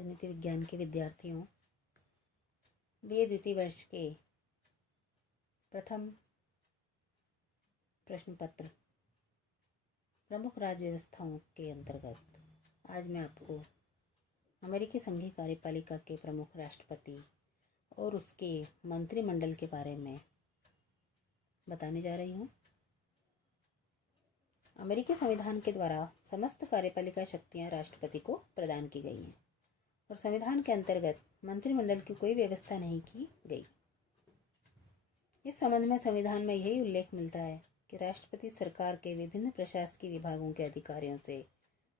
राजनीति विज्ञान के विद्यार्थियों, BA द्वितीय वर्ष के प्रथम प्रश्न पत्र प्रमुख राज्य व्यवस्थाओं के अंतर्गत आज मैं आपको अमेरिकी संघीय कार्यपालिका के प्रमुख राष्ट्रपति और उसके मंत्रिमंडल के बारे में बताने जा रही हूँ। अमेरिकी संविधान के द्वारा समस्त कार्यपालिका शक्तियाँ राष्ट्रपति को प्रदान की गई हैं और संविधान के अंतर्गत मंत्रिमंडल की कोई व्यवस्था नहीं की गई। इस संबंध में संविधान में यही उल्लेख मिलता है कि राष्ट्रपति सरकार के विभिन्न प्रशासकीय विभागों के अधिकारियों से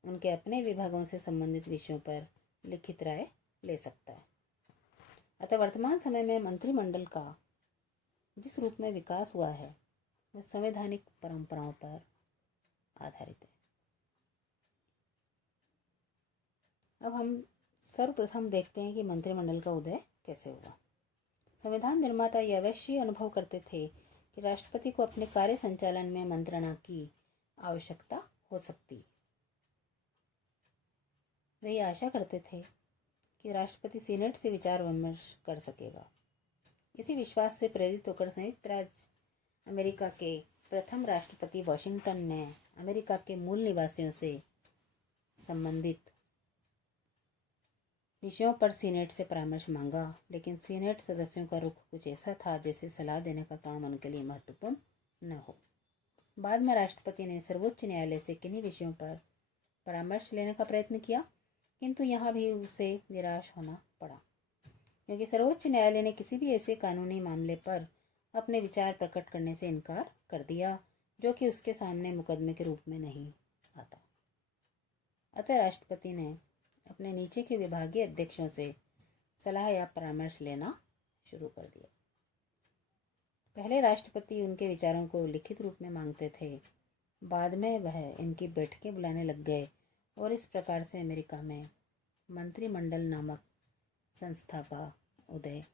उनके अपने विभागों से संबंधित विषयों पर लिखित राय ले सकता है। अतः वर्तमान समय में मंत्रिमंडल का जिस रूप में विकास हुआ है वह संवैधानिक परंपराओं पर आधारित है। अब हम सर्वप्रथम देखते हैं कि मंत्रिमंडल का उदय कैसे हुआ। संविधान निर्माता यह अवश्य अनुभव करते थे कि राष्ट्रपति को अपने कार्य संचालन में मंत्रणा की आवश्यकता हो सकती है। वे यह आशा करते थे कि राष्ट्रपति सीनेट से विचार विमर्श कर सकेगा। इसी विश्वास से प्रेरित होकर संयुक्त राज्य अमेरिका के प्रथम राष्ट्रपति वॉशिंगटन ने अमेरिका के मूल निवासियों से संबंधित विषयों पर सीनेट से परामर्श मांगा, लेकिन सीनेट सदस्यों का रुख कुछ ऐसा था जैसे सलाह देने का काम उनके लिए महत्वपूर्ण न हो। बाद में राष्ट्रपति ने सर्वोच्च न्यायालय से किन्हीं विषयों पर परामर्श लेने का प्रयत्न किया, किंतु यहाँ भी उसे निराश होना पड़ा, क्योंकि सर्वोच्च न्यायालय ने किसी भी ऐसे कानूनी मामले पर अपने विचार प्रकट करने से इनकार कर दिया जो कि उसके सामने मुकदमे के रूप में नहीं आता। अतः राष्ट्रपति ने अपने नीचे के विभागीय अध्यक्षों से सलाह या परामर्श लेना शुरू कर दिया। पहले राष्ट्रपति उनके विचारों को लिखित रूप में मांगते थे, बाद में वह इनकी बैठकें बुलाने लग गए और इस प्रकार से अमेरिका में मंत्रिमंडल नामक संस्था का उदय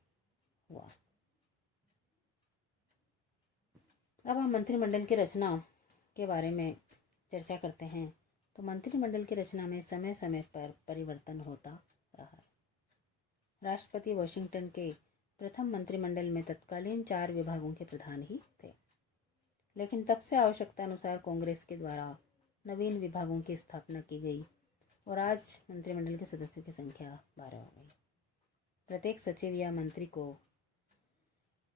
हुआ। अब हम मंत्रिमंडल की रचना के बारे में चर्चा करते हैं। तो मंत्रिमंडल की रचना में समय समय पर परिवर्तन होता रहा। राष्ट्रपति वॉशिंगटन के प्रथम मंत्रिमंडल में तत्कालीन 4 विभागों के प्रधान ही थे, लेकिन तब से आवश्यकता अनुसार कांग्रेस के द्वारा नवीन विभागों की स्थापना की गई और आज मंत्रिमंडल के सदस्यों की संख्या 12 हो गई। प्रत्येक सचिव या मंत्री को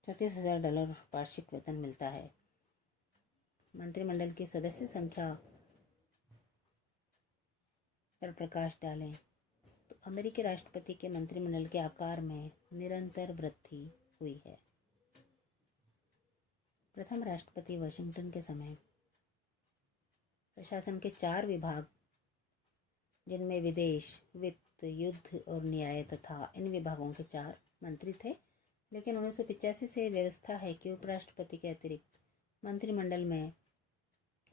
$34,000 वार्षिक वेतन मिलता है। मंत्रिमंडल की सदस्य संख्या पर प्रकाश डालें तो अमेरिकी राष्ट्रपति के मंत्रिमंडल के आकार में निरंतर वृद्धि हुई है। प्रथम राष्ट्रपति वाशिंगटन के समय प्रशासन के 4 विभाग, जिनमें विदेश, वित्त, युद्ध और न्याय तथा इन विभागों के 4 मंत्री थे, लेकिन 1985 से व्यवस्था है कि उपराष्ट्रपति के अतिरिक्त मंत्रिमंडल में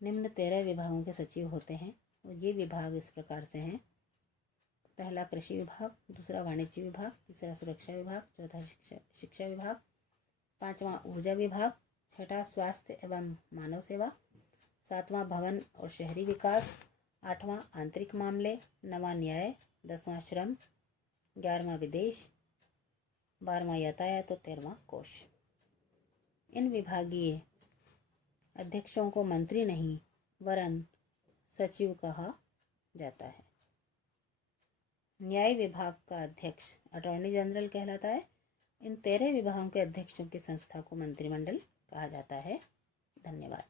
निम्न 13 विभागों के सचिव होते हैं और ये विभाग इस प्रकार से हैं। पहला कृषि विभाग, दूसरा वाणिज्य विभाग, तीसरा सुरक्षा विभाग, चौथा शिक्षा विभाग, 5वां ऊर्जा विभाग, 6वां स्वास्थ्य एवं मानव सेवा, 7वां भवन और शहरी विकास, 8वां आंतरिक मामले, 9वां न्याय, 10वां श्रम, 11वां विदेश, 12वां यातायात और 13वां कोष। इन विभागीय अध्यक्षों को मंत्री नहीं वरन सचिव कहा जाता है। न्याय विभाग का अध्यक्ष अटॉर्नी जनरल कहलाता है। इन 13 विभागों के अध्यक्षों की संस्था को मंत्रिमंडल कहा जाता है। धन्यवाद।